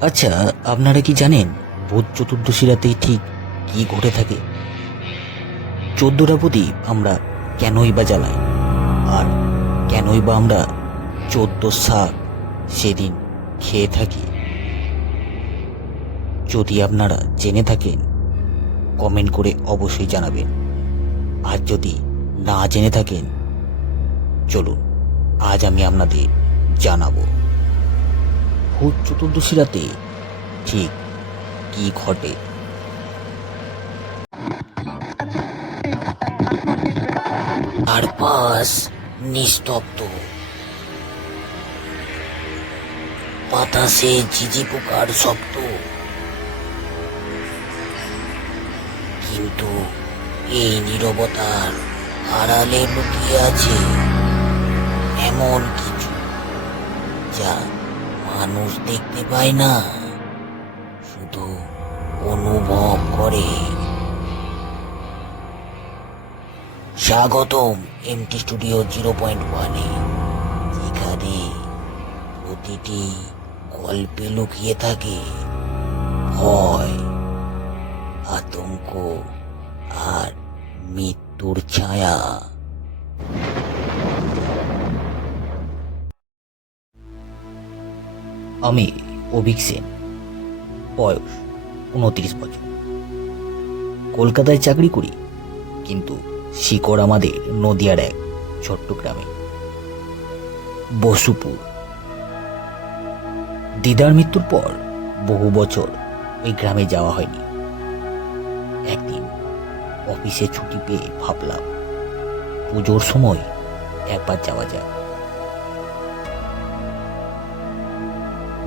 আচ্ছা আপনারা কি জানেন ভূত চতুর্দশী রাতে ঠিক কি ঘটে থাকে? চোদ্দটা প্রদীপ আমরা কেনই বা জ্বালাই? আর কেনই বা আমরা চোদ্দ শাক সেদিন খেয়ে থাকি? যদি আপনারা জেনে থাকেন, কমেন্ট করে অবশ্যই জানাবেন। আর যদি না জেনে থাকেন, চলুন, আজ আমি আপনাদের জানাব। ভূত চতুর্দশী রাতে। ঠিক কি ঘটে? চারপাশ নিস্তব্ধ। বাতাসে ঝিঝি পোকার শব্দ। কিন্তু এই নীরবতার আড়ালে লুকিয়ে আছে এমন কিছু যা মানুষ দেখতে পায় না। শুধু অনুভব করে। স্বাগতম এমটি স্টুডিও জিরো পয়েন্ট ওয়ানে যেখানে প্রতিটি গল্পে লুকিয়ে থাকে ভয়, আতঙ্ক আর মৃত্যুর ছায়া। আমি অভিক সেন, বয়স উনত্রিশ বছর। কলকাতায় চাকরি করি, কিন্তু শিকড় আমাদের নদিয়ার এক ছোট্ট গ্রামে। বসুপুর। দিদার মৃত্যুর পর বহু বছর ওই গ্রামে যাওয়া হয়নি। একদিন অফিসে ছুটি পেয়ে ভাবলাম, পুজোর সময় একবার যাওয়া যাক।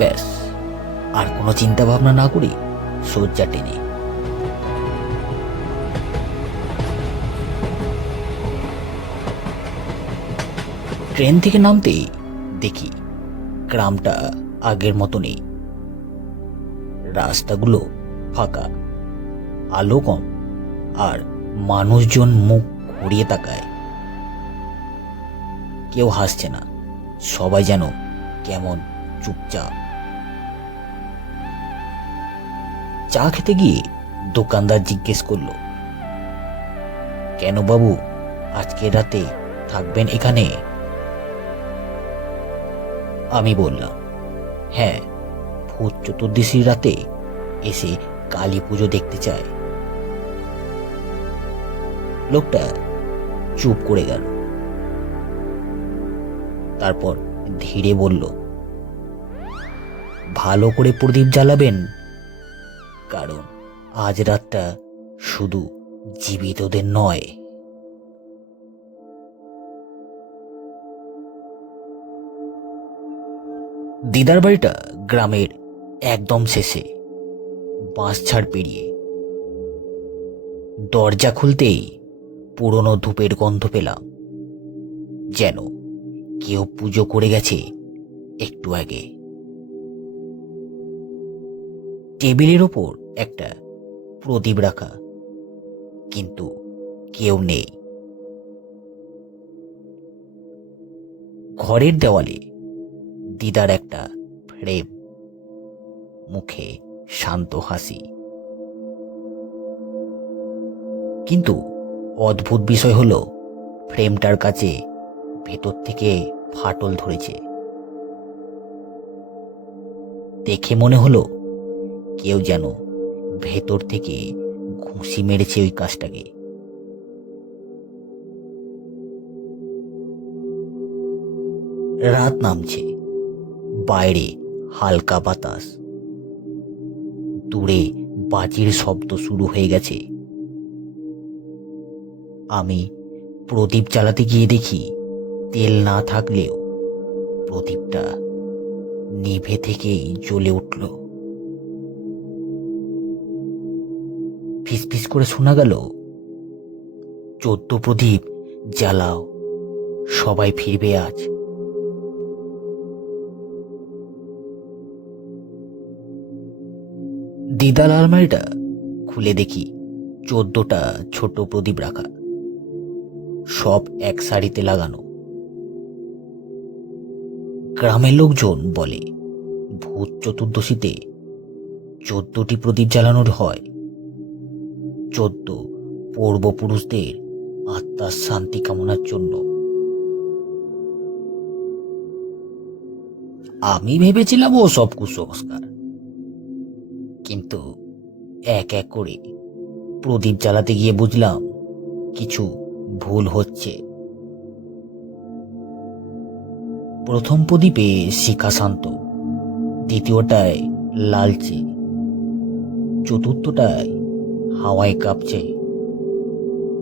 ব্যাস, আর কোনো চিন্তা ভাবনা না করে সজ্জা টেনে। ট্রেন থেকে নামতেই দেখি গ্রামটা আগের মতো নেই রাস্তাগুলো ফাঁকা, আলো কম, আর মানুষজন মুখ ঘুরিয়ে তাকায়। কেউ হাসছে না, সবাই যেন কেমন চুপচাপ। চা খেতে গিয়ে দোকানদার জিজ্ঞেস করল, কেন বাবু আজকে রাতে থাকবেন এখানে? আমি বললাম হ্যাঁ ভূত চতুর্দশীর রাতে এসে কালী পুজো দেখতে চায় লোকটা চুপ করে গেল। তারপর ধীরে বলল, ভালো করে প্রদীপ জ্বালাবেন কারণ আজ রাতটা শুধু জীবিতদের নয়। দিদার বাড়িটা গ্রামের একদম শেষে, বাঁশ ছাড় পেরিয়ে। দরজা খুলতেই পুরনো ধূপের গন্ধ পেলাম, যেন কেউ পুজো করে গেছে একটু আগে। টেবিলের ওপর একটা প্রদীপ রাখা। কিন্তু কেউ নেই। ঘরের দেওয়ালে দিদার একটা ফ্রেম, মুখে শান্ত হাসি। কিন্তু অদ্ভুত বিষয় হলো, ফ্রেমটার কাছে ভেতর থেকে ফাটল ধরেছে। দেখে মনে হলো, কেউ যেন ভেতর থেকে ঘুষি মেরেছে ওই কাজটাকে। রাত নামছে। বাইরে হালকা বাতাস। দূরে বাজির শব্দ শুরু হয়ে গেছে। আমি প্রদীপ জ্বালাতে গিয়ে দেখি তেল না থাকলেও প্রদীপটা নিভে থেকেই জ্বলে উঠল। ফিসফিস করে শোনা গেল, চোদ্দ প্রদীপ, জ্বালাও, সবাই ফিরবে আজ। দিদার আলমারিটা খুলে দেখি, চোদ্দটা ছোট প্রদীপ রাখা, সব এক সারিতে লাগানো। গ্রামের লোকজন বলে, ভূত চতুর্দশীতে চোদ্দটি প্রদীপ জ্বালানোর হয়। চোদ্দ পূর্বপুরুষদের আত্মার শান্তি কামনার জন্য। আমি ভেবেছিলাম ও সব কুসংস্কার। কিন্তু এক এক করে প্রদীপ জ্বালাতে গিয়ে বুঝলাম কিছু ভুল হচ্ছে। প্রথম প্রদীপে শিখা শান্ত, দ্বিতীয়টায় লালচে, চতুর্থটায় হাওয়ায় কাঁপছে।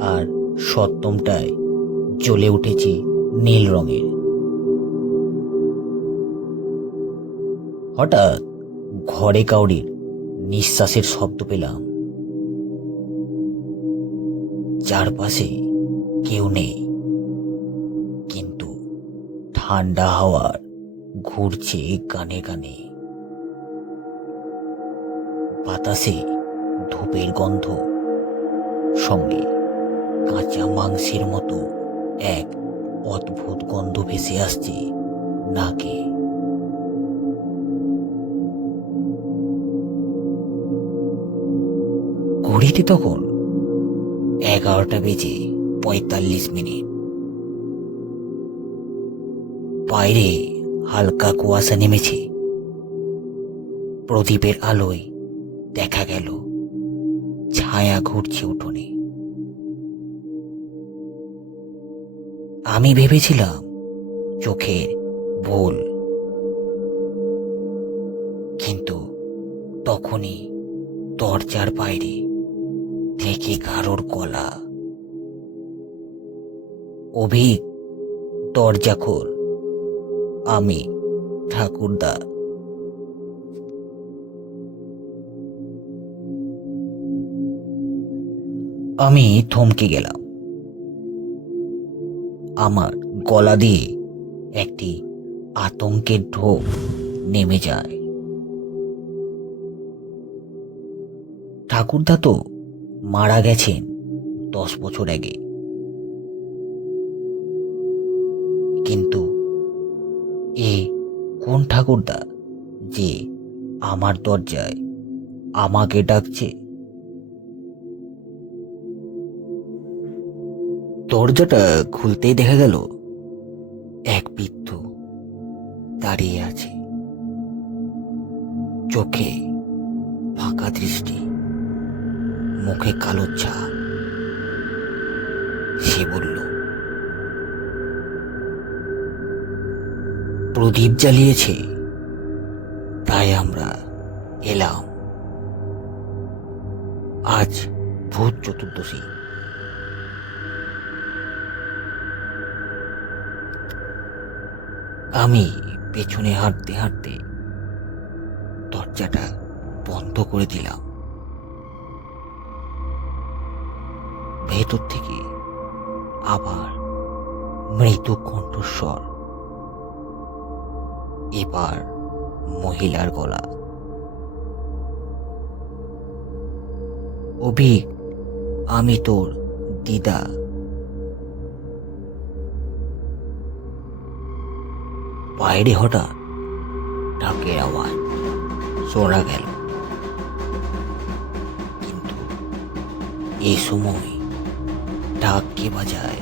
আর সপ্তমটায় জ্বলে উঠেছে নীল রঙের। হঠাৎ ঘরে কাউরির নিঃশ্বাসের শব্দ পেলাম। চারপাশে কেউ নেই। কিন্তু ঠান্ডা হাওয়ার ঘুরছে কানে কানে বাতাসে ধূপের গন্ধ। সঙ্গে কাঁচা মাংসের মতো এক অদ্ভুত গন্ধ ভেসে আসছে নাকে। ঘড়িতে তখন এগারোটা বেজে পঁয়তাল্লিশ মিনিট। বাইরে হালকা কুয়াশা নেমেছে। প্রদীপের আলোয় দেখা গেল ছায়া ঘুরছে উঠোনে। আমি ভেবেছিলাম চোখের ভুল। কিন্তু তখনই দরজার বাইরে থেকে কারোর গলা। অভিক দরজা খোল আমি ঠাকুরদা। আমি থমকে গেলাম। আমার গলা দিয়ে একটি আতঙ্কের ঢোক নেমে যায়। ঠাকুরদা তো মারা গেছেন দশ বছর আগে। কিন্তু এ কোন ঠাকুরদা যে আমার দরজায় আমাকে ডাকছে? দরজাটা খুলতেই দেখা গেল এক বৃদ্ধ দাঁড়িয়ে আছে। চোখে ফাঁকা দৃষ্টি, মুখে কালো ছাপ। সে বলল, প্রদীপ জ্বালিয়েছে, তাই আমরা এলাম। আজ ভূত চতুর্দশী। আমি পেছনে হাঁটতে হাঁটতে দরজাটা বন্ধ করে দিলাম। ভেতর থেকে আবার মৃদু কণ্ঠস্বর, এবার মহিলার গলা। অভিক, আমি তোর দিদা। বাইরে হঠাৎ ডাকের আওয়াজ শোনা গেল। কিন্তু এ সময় ডাক কে বাজায়,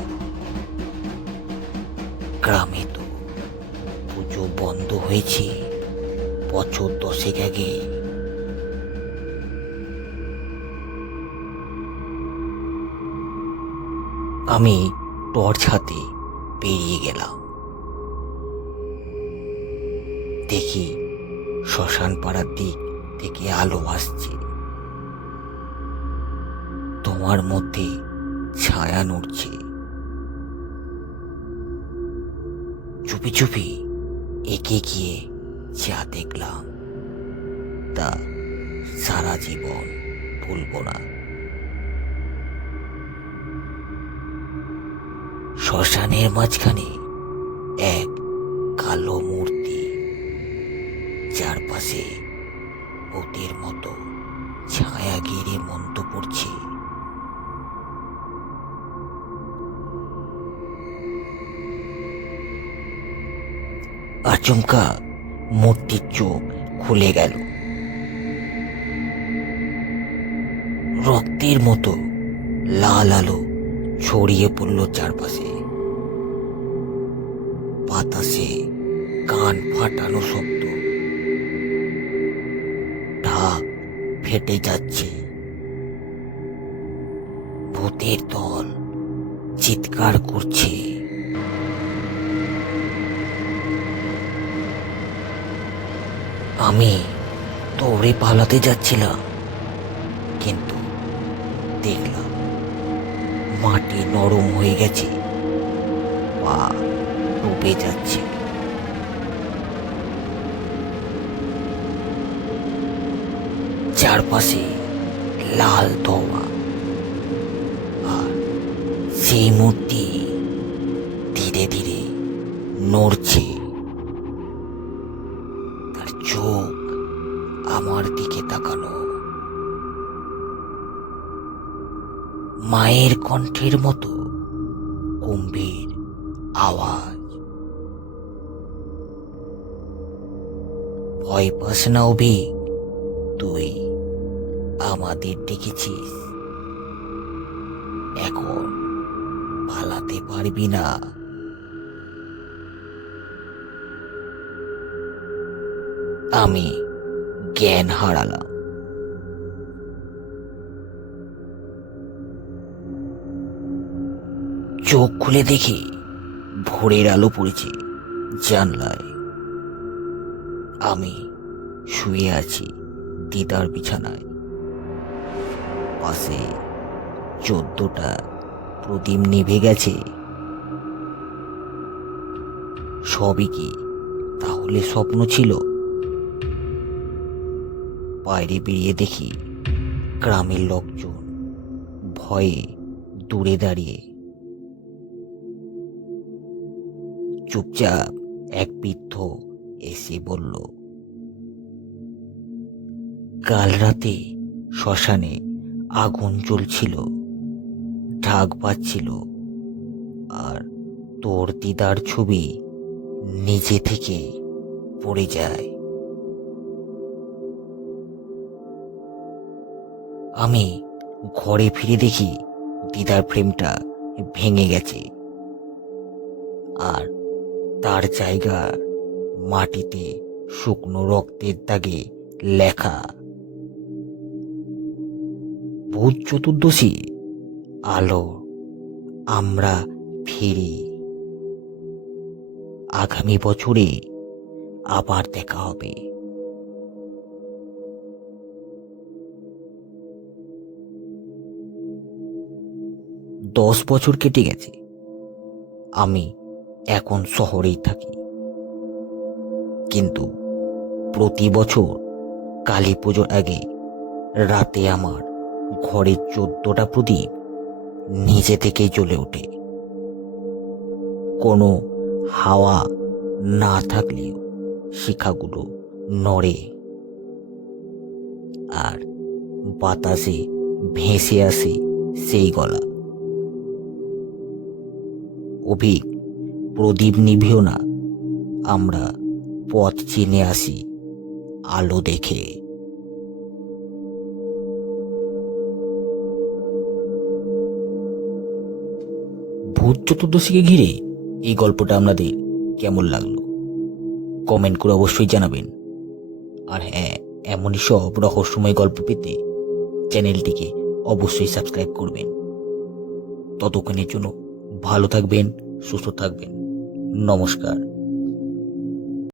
গ্রামে তো পুজো বন্ধ হয়েছে, বছর দশেক আগে। আমি টর্চ হাতে বেরিয়ে গেলাম। দেখি শ্মশান পাড়ার দিক থেকে আলো আসছে তোমার মধ্যে ছায়া নড়ছে। চুপি চুপি একে গিয়ে যা দেখলাম, তা সারা জীবন ভুলব না। শ্মশানের মাঝখানে এক কালো মূর্তি চারপাশে ভূতের মতো ছায়া ঘিরে মন্ত পড়ছে। আচমকা মূর্তির চোখ খুলে গেল। রক্তের মতো লাল আলো ছড়িয়ে পড়ল চারপাশে। বাতাসে কান ফাটানো শব্দ ফেটে যাচ্ছে। ভূতের দল চিৎকার করছে। আমি দৌড়ে পালাতে যাচ্ছিলাম, কিন্তু দেখলাম মাটি নরম হয়ে গেছে, পা ডুবে যাচ্ছে। চারপাশে লাল ধোয়া। আর সেই মূর্তি ধীরে ধীরে নড়ছে। তার চোখ আমার দিকে তাকানো মায়ের কণ্ঠের মতো গম্ভীর আওয়াজ। ভয় পাস না অভি, তুই। আমাদের ডেকেছিস। এখন পালাতে পারবি না। আমি জ্ঞান হারালাম। চোখ খুলে দেখি ভোরের আলো পড়েছে জানলায়। আমি শুয়ে আছি দিদার বিছানায়। পাশে চোদ্দটা প্রদীপ নিভে গেছে। সবই কি তাহলে স্বপ্ন ছিল? বাইরে বেরিয়ে দেখি গ্রামের লোকজন ভয়ে দূরে দাঁড়িয়ে। চুপচাপ এক বৃদ্ধ এসে বলল, কাল রাতে শ্মশানে আগুন জ্বলছিল, ঢাক বাজছিল, আর তোর দিদার ছবি নিজে থেকে পড়ে যায়। আমি ঘরে ফিরে দেখি দিদার ফ্রেমটা ভেঙে গেছে, আর তার জায়গা মাটিতে শুকনো রক্তের দাগে লেখা ভূত চতুর্দশী। আলো, আমরা ফিরি। আগামী বছরে আবার দেখা হবে। দশ বছর কেটে গেছে। আমি এখন শহরেই থাকি। কিন্তু প্রতি বছর কালী পুজোর আগে রাতে আমার ঘরের চোদ্দটা প্রদীপ নিজে থেকেই জ্বলে ওঠে। কোনো হাওয়া না থাকলেও শিখাগুলো নড়ে আর বাতাসে ভেসে আসে সেই গলা। অভিক, প্রদীপ নিভিও না, আমরা পথ চিনে আসি আলো দেখে। ভূত চতুর্দশীকে ঘিরে এই গল্পটা আপনাদের কেমন লাগল? কমেন্ট করে অবশ্যই জানাবেন। আর হ্যাঁ এমনই সব রহস্যময় গল্প পেতে চ্যানেলটিকে অবশ্যই সাবস্ক্রাইব করবেন। ততক্ষণের জন্য ভালো থাকবেন, সুস্থ থাকবেন। নমস্কার।